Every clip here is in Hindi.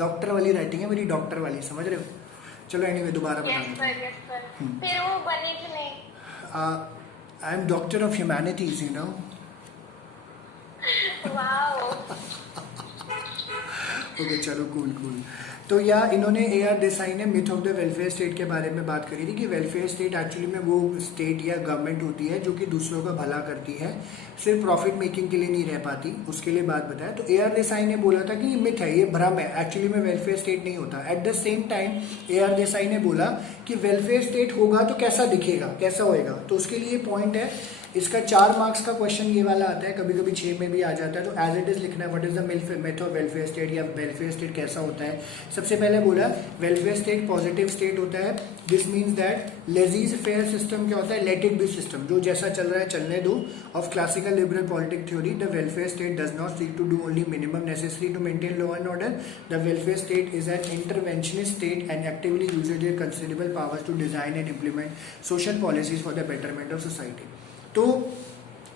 डॉक्टर वाली राइटिंग है मेरी, डॉक्टर वाली, समझ रहे हो? चलो एनीवे दोबारा बता यस देता सर, यस सर। फिर वो बने कि नहीं? हूँ। I am doctor of humanities, you know. Wow. Okay चलो, कूल कूल। तो या इन्होंने ए आर देसाई ने myth of the welfare state के बारे में बात करी थी कि वेलफेयर स्टेट एक्चुअली में वो स्टेट या गवर्नमेंट होती है जो कि दूसरों का भला करती है, सिर्फ प्रॉफिट मेकिंग के लिए नहीं रह पाती, उसके लिए बात बताया। तो ए आर देसाई ने बोला था कि ये मिथ है, ये भ्रम है, एक्चुअली में वेलफेयर स्टेट नहीं होता। At the same time A R Desai ने बोला कि वेलफेयर स्टेट होगा तो कैसा दिखेगा, कैसा होएगा, तो उसके लिए पॉइंट है। इसका 4 मार्क्स का क्वेश्चन ये वाला आता है, कभी कभी 6 में भी आ जाता है। तो एज इट इज लिखना है, what is the myth of welfare state, या वेलफेयर स्टेट कैसा होता है। सबसे पहले बोला वेलफेयर स्टेट पॉजिटिव स्टेट होता है। This means that laissez faire system क्या होता है, लेट इट बी सिस्टम, जो जैसा चल रहा है चलने दो। Of classical liberal politic theory, the welfare state does not seek to do only minimum necessary to maintain law and order. The welfare state is an interventionist state and actively uses their considerable powers to design and implement social policies for the betterment of society. तो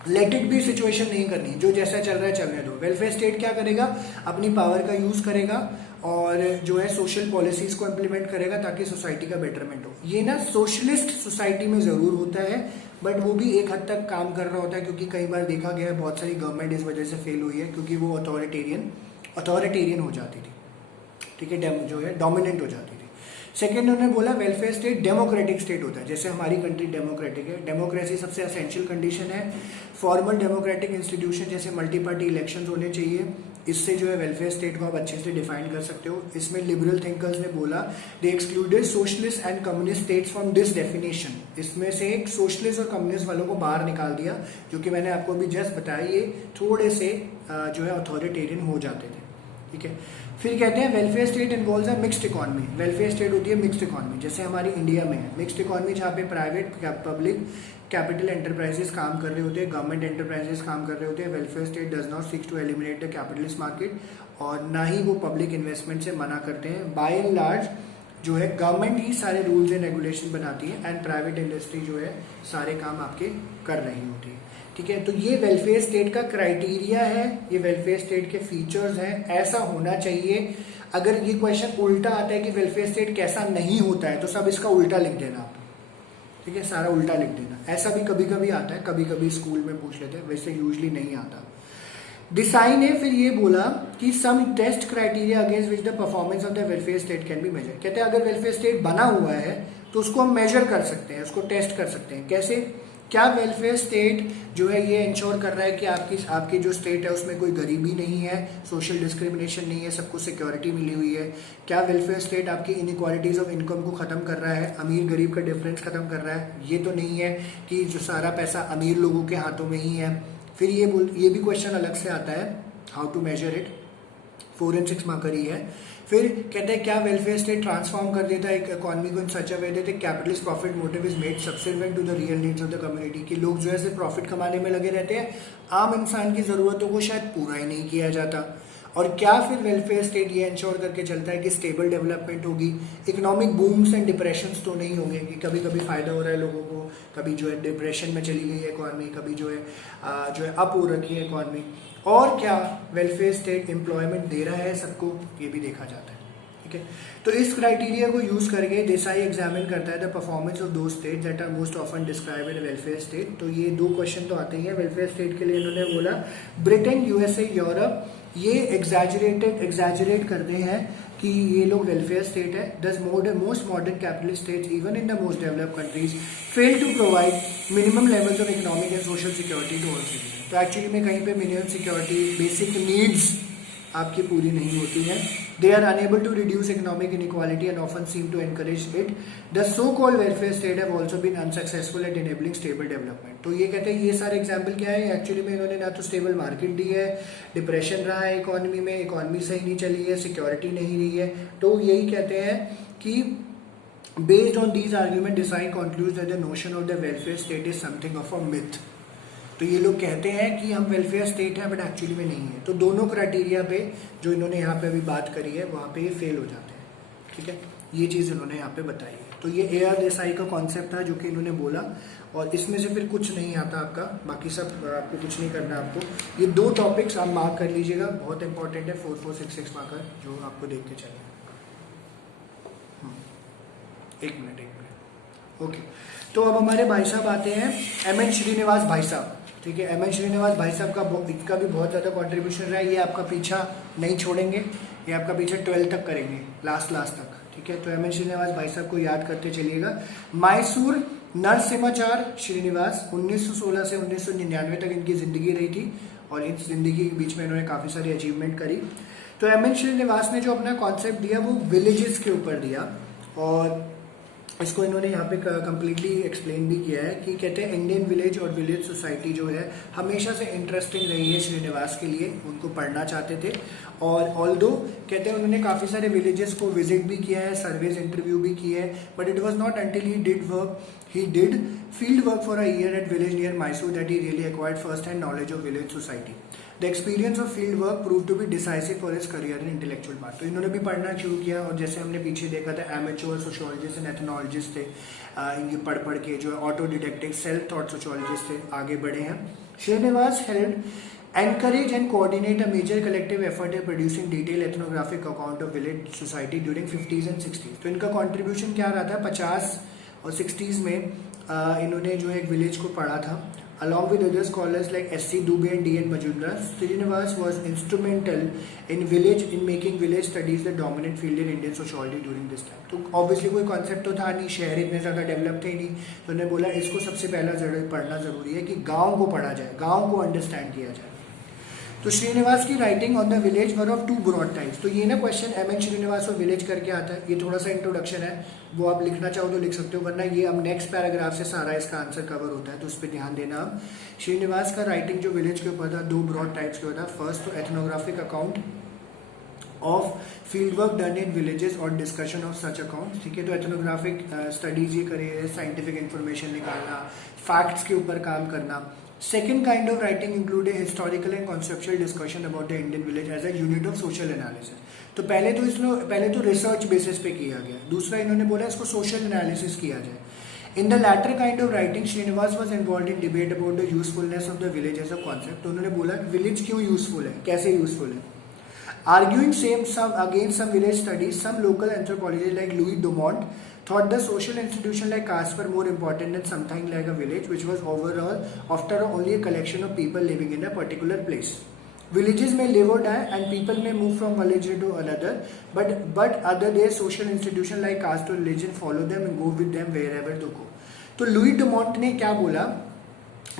लेट इट बी सिचुएशन नहीं करनी, जो जैसा चल रहा है चलने दो। वेलफेयर स्टेट क्या करेगा, अपनी पावर का यूज करेगा और जो है सोशल पॉलिसीज को इम्प्लीमेंट करेगा ताकि सोसाइटी का बेटरमेंट हो। ये ना सोशलिस्ट सोसाइटी में जरूर होता है, बट वो भी एक हद तक काम कर रहा होता है, क्योंकि कई बार देखा गया है बहुत सारी गवर्नमेंट इस वजह से फेल हुई है क्योंकि वो अथॉरिटेरियन हो जाती थी, ठीक है, जो है डोमिनेंट हो जाती थी। सेकेंड उन्होंने बोला वेलफेयर स्टेट डेमोक्रेटिक स्टेट होता है, जैसे हमारी कंट्री डेमोक्रेटिक है। डेमोक्रेसी सबसे एसेंशियल कंडीशन है। फॉर्मल डेमोक्रेटिक इंस्टीट्यूशन जैसे मल्टी पार्टी इलेक्शंस होने चाहिए, इससे जो है वेलफेयर स्टेट को आप अच्छे से डिफाइन कर सकते हो। इसमें लिबरल थिंकर्स ने बोला they excluded socialist and communist states from this definition, इसमें से एक सोशलिस्ट और कम्युनिस्ट वालों को बाहर निकाल दिया, जो कि मैंने आपको अभी जस्ट बताया, ये थोड़े से जो है अथॉरिटेरियन हो जाते थे, ठीक है। फिर कहते हैं welfare state involves a mixed economy. Welfare state होती है मिक्स्ड इकोनॉमी, जैसे हमारी इंडिया में है मिक्स्ड इकोनॉमी, जहाँ पे प्राइवेट पब्लिक कैपिटल एंटरप्राइजेस काम कर रहे होते हैं, गवर्नमेंट एंटरप्राइजेस काम कर रहे होते हैं। Welfare state does not seek to eliminate the capitalist market, और ना ही वो पब्लिक इन्वेस्टमेंट से मना करते हैं। बाय एंड लार्ज जो है गवर्नमेंट ही सारे रूल्स एंड रेगुलेशन बनाती है एंड प्राइवेट इंडस्ट्री जो है सारे काम आपके कर रही होती है, ठीक है। तो ये वेलफेयर स्टेट का क्राइटेरिया है, ये वेलफेयर स्टेट के फीचर्स हैं, ऐसा होना चाहिए। अगर ये क्वेश्चन उल्टा आता है कि वेलफेयर स्टेट कैसा नहीं होता है, तो सब इसका उल्टा लिख देना आप, ठीक है, सारा उल्टा लिख देना। ऐसा भी कभी कभी आता है, कभी कभी स्कूल में पूछ लेते हैं, वैसे यूजली नहीं आता। देसाई ने फिर ये बोला कि some test criteria against which the performance of the welfare state can be measure. कहते हैं अगर वेलफेयर स्टेट बना हुआ है तो उसको हम मेजर कर सकते हैं, उसको टेस्ट कर सकते हैं। कैसे? क्या वेलफेयर स्टेट जो है ये इंश्योर कर रहा है कि आपकी जो स्टेट है उसमें कोई गरीबी नहीं है, सोशल डिस्क्रिमिनेशन नहीं है, सबको सिक्योरिटी मिली हुई है? क्या वेलफेयर स्टेट आपकी इनइक्वालिटीज ऑफ इनकम को खत्म कर रहा है, अमीर गरीब का डिफरेंस खत्म कर रहा है? ये तो नहीं है कि जो सारा पैसा अमीर लोगों के हाथों में ही है। फिर ये भी क्वेश्चन अलग से आता है, how to measure it, 4 and 6 marker ही है। फिर कहते हैं क्या वेलफेयर स्टेट ट्रांसफॉर्म कर देता है इकोनॉमी को in such a way that capitalist profit motive is made subsequent to the real needs of the community, कि लोग जो है सिर्फ प्रॉफिट कमाने में लगे रहते हैं, आम इंसान की जरूरतों को शायद पूरा ही नहीं किया जाता। और क्या फिर वेलफेयर स्टेट ये इंश्योर करके चलता है कि स्टेबल डेवलपमेंट होगी, इकोनॉमिक बूम्स एंड डिप्रेशंस तो नहीं होंगे, कि कभी कभी फायदा हो रहा है लोगों को, कभी जो है डिप्रेशन में चली गई है इकोनॉमी, कभी जो है अप हो रखी है इकोनॉमी। और क्या वेलफेयर स्टेट एम्प्लॉयमेंट दे रहा है सबको, ये भी देखा जाता है, ठीक है। तो इस क्राइटेरिया को यूज करके देसाई एग्जामिन करता है द परफॉर्मेंस ऑफ दो state that are most often describe in welfare state. तो ये 2 क्वेश्चन तो आते ही हैं वेलफेयर स्टेट के लिए। इन्होंने बोला ब्रिटेन, यूएसए, यूरोप ये एग्जैजरेट करते हैं कि ये लोग वेलफेयर स्टेट है। Thus most modern capitalist states even in the most developed countries fail to provide minimum levels of economic and social security to all citizen. तो एक्चुअली में कहीं पे मिनिमम सिक्योरिटी, बेसिक नीड्स आपकी पूरी नहीं होती है। They are unable to reduce economic inequality and often seem to encourage it. The so called welfare state have also been unsuccessful at enabling stable development. तो ये कहते हैं ये सारे एग्जाम्पल क्या है, एक्चुअली में इन्होंने ना तो स्टेबल मार्केट दी है, डिप्रेशन रहा है इकोनॉमी में, इकोनॉमी सही नहीं चली है, सिक्योरिटी नहीं रही है। तो यही कहते हैं कि based on these argument Desai concludes that the notion of the welfare state is something of a myth. तो ये लोग कहते हैं कि हम वेलफेयर स्टेट है बट एक्चुअली में नहीं है। तो दोनों क्राइटेरिया पे जो इन्होंने यहाँ पे अभी बात करी है वहाँ पे ये फेल हो जाते हैं। ठीक है, ये चीज़ इन्होंने यहाँ पे बताई है। तो ये AR देसाई का कॉन्सेप्ट था जो कि इन्होंने बोला, और इसमें से फिर कुछ नहीं आता आपका, बाकी सब आपको कुछ नहीं करना है। आपको ये 2 टॉपिक्स आप मार्क कर लीजिएगा, बहुत इंपॉर्टेंट है, 4466 मार्कर जो आपको देख के चलें। एक मिनट ओके। तो अब हमारे भाई साहब आते हैं MN श्रीनिवास भाई साहब। ठीक है, MN श्रीनिवास भाई साहब का भी बहुत ज़्यादा कंट्रीब्यूशन रहा है। ये आपका पीछा नहीं छोड़ेंगे, ये आपका पीछा 12 तक करेंगे, लास्ट तक। ठीक है, तो MN श्रीनिवास भाई साहब को याद करते चलिएगा। मैसूर नरसिम्हाचार श्रीनिवास 1916 से 1999 तक इनकी ज़िंदगी रही थी, और इस ज़िंदगी के बीच में इन्होंने काफ़ी सारी अचीवमेंट करी। तो MN श्रीनिवास ने जो अपना कॉन्सेप्ट दिया वो विलेजेस के ऊपर दिया, और इसको इन्होंने यहाँ पे कम्प्लीटली एक्सप्लेन भी किया है कि कहते हैं इंडियन विलेज और विलेज सोसाइटी जो है हमेशा से इंटरेस्टिंग रही है श्रीनिवास के लिए, उनको पढ़ना चाहते थे। और ऑल्दो कहते हैं उन्होंने काफ़ी सारे विलेजेस को विजिट भी किया है, सर्वेज इंटरव्यू भी किए हैं, but it was not until he did field work for a year at village near Mysore that he really acquired first-hand knowledge of village society. The experience of field work proved to be decisive for his career in intellectual part. तो इन्होंने भी पढ़ना शुरू किया, और जैसे हमने पीछे देखा था एमेच्योर सोशियोलॉजिस्ट एंड एथनोलॉजिस्ट थे, इनकी पढ़ के जो autodidactic self taught sociologist थे, आगे बढ़े हैं। Srinivas held encourage and coordinate a major collective effort in producing detailed ethnographic account of village society during 50s and 60s. तो इनका contribution क्या रहा था, 50 और 60s में इन्होंने जो है एक विलेज को पढ़ा था, along with other scholars like S.C. Dubey and D.N. Majumdar. Srinivas was instrumental in making village studies the dominant field in Indian sociology during this time. तो obviously कोई concept तो था नहीं, शहर इतने ज़्यादा डेवलप थे नहीं, तो उन्होंने बोला इसको सबसे पहला पढ़ना ज़रूरी है कि गाँव को पढ़ा जाए, गाँव को अंडरस्टैंड किया जाए। तो श्रीनिवास की writing on the village were of 2 broad types. तो ये ना क्वेश्चन MN श्रीनिवास और विलेज करके आता है, ये थोड़ा सा इंट्रोडक्शन है, वो आप लिखना चाहो तो लिख सकते हो, वरना ये अब नेक्स्ट पैराग्राफ से सारा इसका आंसर कवर होता है, तो उस पर ध्यान देना। अब श्रीनिवास का राइटिंग जो विलेज के ऊपर था 2 ब्रॉड टाइप्स के ऊपर था। फर्स्ट तो ethnographic account of field work done in villages और डिस्कशन ऑफ सच अकाउंट। ठीक है, तो एथनोग्राफिक स्टडीज ये करे, साइंटिफिक इंफॉर्मेशन निकालना, फैक्ट्स के ऊपर काम करना। Second kind of writing include a historical and conceptual discussion about the Indian village as a unit of social analysis. तो पहले तो रिसर्च बेसिस पे किया गया, दूसरा इन्होंने बोला इसको सोशल एनालिसिस किया जाए। In the latter kind of writing, Srinivas was involved in debate about the usefulness of the village as a concept. तो उन्होंने बोला विलेज क्यों यूजफुल है, कैसे यूजफुल है। Arguing against some village studies, some local anthropologists like Louis Dumont thought the social institution like caste were more important than something like a village, which was overall after only a collection of people living in a particular place. Villages may live or die, and people may move from village to another, but other days social institution like caste or religion follow them and go with them wherever they go. तो लुई डुमोंट ने क्या बोला,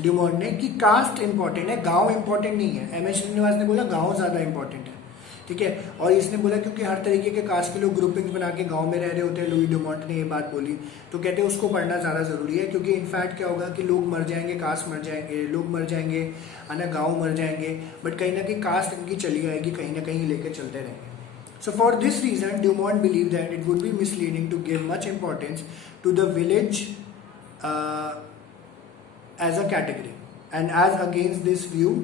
डुमोंट ने कि कास्ट इंपॉर्टेंट है, गांव इंपॉर्टेंट नहीं है। MS श्रीनिवास ने बोला गांव ज्यादा इंपॉर्टेंट है। ठीक है, और इसने बोला क्योंकि हर तरीके के कास्ट के लोग ग्रुपिंग्स बना के गांव में रह रहे होते हैं, लुई डुमोंट ने ये बात बोली, तो कहते हैं उसको पढ़ना ज़्यादा ज़रूरी है, क्योंकि इनफैक्ट क्या होगा कि लोग मर जाएंगे, कास्ट मर जाएंगे, लोग मर जाएंगे, है ना, गाँव मर जाएंगे, बट कहीं ना कहीं कास्ट इनकी चली आएगी, कहीं ना कहीं लेकर चलते रहेंगे। So for this reason Dumont believe that it would be misleading to give much importance to the village as a category, and as against this view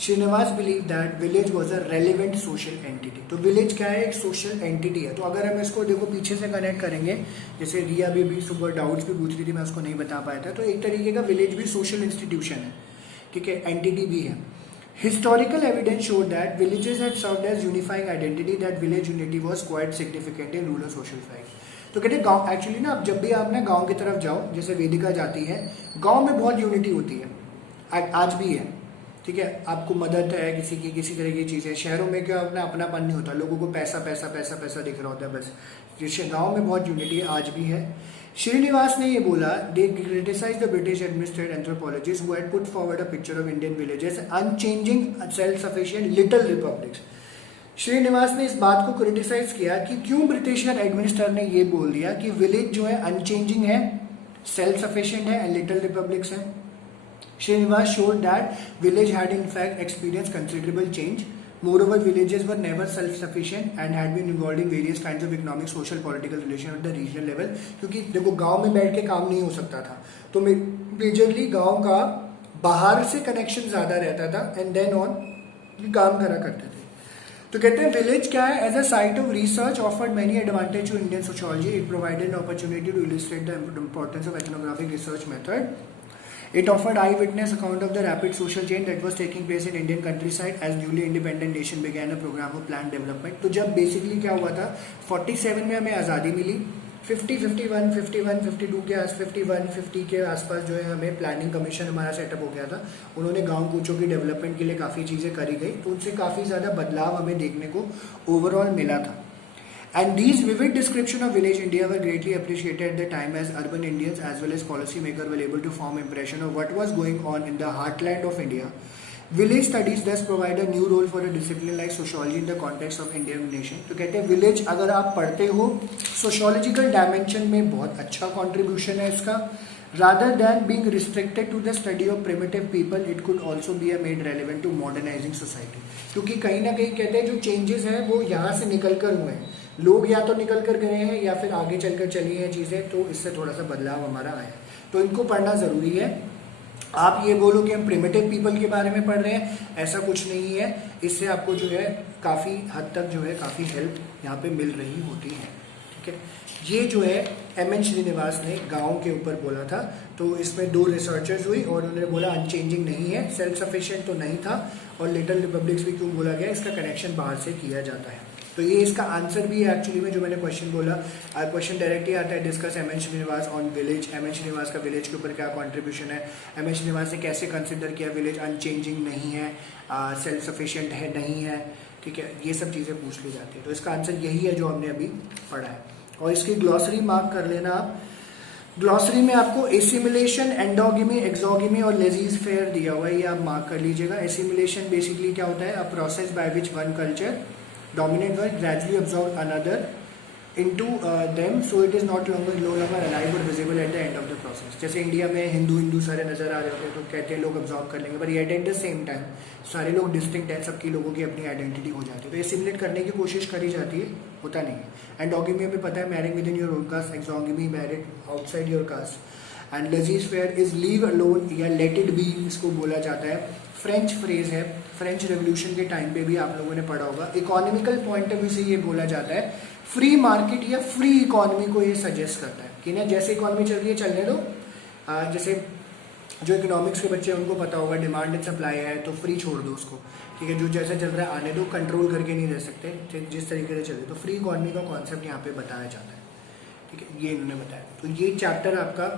Srinivas believe that village was a relevant social entity. तो विलेज क्या है, एक सोशल एंटिटी है। तो अगर हम इसको देखो पीछे से कनेक्ट करेंगे, जैसे रिया भी सुबह डाउट्स भी पूछ रही थी, मैं उसको नहीं बता पाया था, तो एक तरीके का विलेज भी सोशल इंस्टीट्यूशन है, ठीक है, एंटिटी भी है। Historical evidence showed that villages had served as unifying identity, that village unity was quite significant in rural social life. तो कहते हैं गाँव एक्चुअली ना, जब भी आप ना गाँव की तरफ जाओ, जैसे वेदिका जाती है, गाँव में बहुत यूनिटी होती है, आज भी है। ठीक है, आपको मदद है किसी की, किसी तरह की चीज़ है। शहरों में क्या अपनापन नहीं होता, लोगों को पैसा पैसा पैसा पैसा दिख रहा होता है बस। जैसे गाँव में बहुत यूनिटी है, आज भी है। श्रीनिवास ने ये बोला, they criticise the British administrated anthropologist who had put forward a picture of Indian villages unchanging, self sufficient, little republics. Srinivas ने इस बात को क्रिटिसाइज किया कि क्यों ब्रिटिशर एडमिनिस्टर ने ये बोल दिया कि विलेज जो है अनचेंजिंग है, सेल्फ सफिशिएंट है एंड लिटिल रिपब्लिक्स है। Srinivas showed that village had in fact experienced considerable change. Moreover, villages were never self-sufficient and had been involved in various kinds of economic, social, political relations at the regional level. क्योंकि देखो गांव में बैठ के काम नहीं हो सकता था, तो मेजरली गांव का बाहर से कनेक्शन ज़्यादा रहता था, एंड देन ऑन काम करा करते थे। तो कहते हैं विलेज क्या है, as a site of research offered many advantage to Indian sociology, it provided an opportunity to illustrate the importance of ethnographic research method, it offered eyewitness account of the rapid social change that was taking place in Indian countryside as newly independent nation began a program of planned development। तो जब बेसिकली क्या हुआ था 47 में हमें आज़ादी मिली, 50, 51, 51, 52 के आस 51, 50 के आसपास जो है हमें प्लानिंग कमीशन हमारा सेटअप हो गया था। उन्होंने गांव कूचों की डेवलपमेंट के लिए काफ़ी चीज़ें करी गई, तो उनसे काफ़ी ज़्यादा बदलाव हमें देखने को ओवरऑल मिला था। And these vivid description of village India were greatly appreciated at the time as urban Indians as well as policy makers were able to form impression of what was going on in the heartland of India. Village studies thus provide a new role for a discipline like sociology in the context of Indian nation। तो कहते हैं विलेज अगर आप पढ़ते हो सोशोलॉजिकल डायमेंशन में बहुत अच्छा कॉन्ट्रीब्यूशन है इसका। Rather than being restricted to the study of primitive people, it could also be made relevant to modernizing society। क्योंकि कहीं ना कहीं कहते हैं जो चेंजेस हैं वो यहाँ से निकल कर हुए हैं, लोग या तो निकल कर गए हैं या फिर आगे चलकर चली हैं चीज़ें, तो इससे थोड़ा सा बदलाव हमारा आया है, तो इनको पढ़ना ज़रूरी है। आप ये बोलो कि हम प्रिमिटिव पीपल के बारे में पढ़ रहे हैं, ऐसा कुछ नहीं है। इससे आपको जो है काफ़ी हद तक जो है काफ़ी हेल्प यहाँ पे मिल रही होती है, ठीक है। ये जो है एम.एन. श्रीनिवास ने गांव के ऊपर बोला था, तो इसमें 2 रिसर्चर्स हुई और उन्होंने बोला अनचेंजिंग नहीं है, सेल्फ सफिशिएंट तो नहीं था, और लिटिल रिपब्लिक्स भी क्यों बोला गया, इसका कनेक्शन बाहर से किया जाता है। तो ये इसका आंसर भी है एक्चुअली में, जो मैंने क्वेश्चन बोला, क्वेश्चन डायरेक्टली आता है discuss M N. Srinivas on village. M N. Srinivas का विलेज के ऊपर क्या कॉन्ट्रीब्यूशन है, एम.एन. श्रीनिवास ने कैसे कंसिडर किया विलेज अनचेंजिंग नहीं है, सेल्फ सफिशिएंट है नहीं है, ठीक है, ये सब चीज़ें पूछ ली जाती है। तो इसका आंसर यही है जो हमने अभी पढ़ा है। और इसकी ग्लॉसरी मार्क कर लेना आप। ग्लॉसरी में आपको एसिमिलेशन, एंडोगेमी, एक्सोगेमी और लेजीज फेयर दिया हुआ है, ये आप मार्क कर लीजिएगा। एसिमिलेशन बेसिकली क्या होता है, a process by which one culture dominant one gradually absorb another into them so it is no longer alive or visible at the end of the process। जैसे इंडिया में हिंदू सारे नजर आ रहे होते हैं तो कहते हैं लोग अब्जॉर्ब कर लेंगे, पर yet at the same time सारे लोग डिस्टिंक्ट हैं, सबकी लोगों की अपनी आइडेंटिटी हो जाती है, तो ये सिमुलेट करने की कोशिश करी जाती है, होता नहीं है। एंडोगेमी में पता है marrying within your own caste, exogamy married outside your caste, and laissez faire is leave alone या लेट इट बी, इसको बोला जाता है। फ्रेंच फ्रेज है, फ्रेंच रेवोल्यूशन के टाइम पे भी आप लोगों ने पढ़ा होगा। इकोनॉमिकल पॉइंट ऑफ व्यू से ये बोला जाता है, फ्री मार्केट या फ्री इकोनॉमी को ये सजेस्ट करता है कि ना जैसे इकोनॉमी चल रही है चलने दो। जैसे जो इकोनॉमिक्स के बच्चे हैं उनको पता होगा डिमांड एंड सप्लाई है, तो फ्री छोड़ दो उसको, ठीक है, जो जैसा चल रहा है आने दो, कंट्रोल करके नहीं रह सकते, जिस तरीके से चले। तो फ्री इकोनॉमी का कॉन्सेप्ट यहाँ पे बताया जाता है, ठीक है, ये इन्होंने बताया। तो ये चैप्टर आपका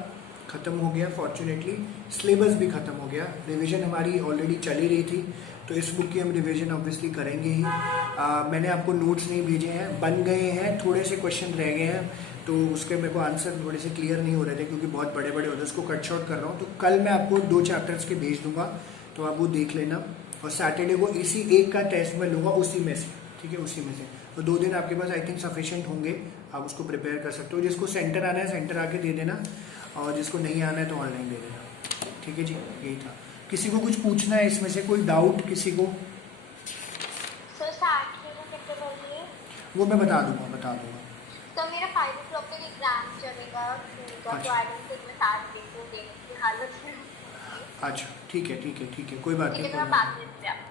ख़त्म हो गया फॉर्चुनेटली, सिलेबस भी ख़त्म हो गया, रिवीजन हमारी ऑलरेडी चली रही थी, तो इस बुक की हम रिवीजन ऑब्वियसली करेंगे ही। मैंने आपको नोट्स नहीं भेजे हैं, बन गए हैं, थोड़े से क्वेश्चन रह गए हैं, तो उसके मेरे को आंसर थोड़े से क्लियर नहीं हो रहे थे क्योंकि बहुत बड़े बड़े होते हैं, उसको कट शॉर्ट कर रहा हूँ। तो कल मैं आपको 2 चैप्टर्स के भेज दूंगा, तो आप वो देख लेना, और सैटरडे को इसी एक का टेस्ट मैं लूँगा उसी में से, ठीक है, उसी में से। तो 2 दिन आपके पास आई थिंक सफिशिएंट होंगे, आप उसको प्रिपेयर कर सकते हो। जिसको सेंटर आना है सेंटर आके दे देना, और जिसको नहीं आना है तो ऑनलाइन दे देना, ठीक है जी, यही था। किसी को कुछ पूछना है इसमें से, कोई डाउट किसी को? वो मैं बता दूंगा। तो मेरा 5 o'clock तक एग्जाम चलेगा, तो आई डोंट थिंक मैं 7 दिन को देने की हालत में। अच्छा ठीक है, कोई बात नहीं।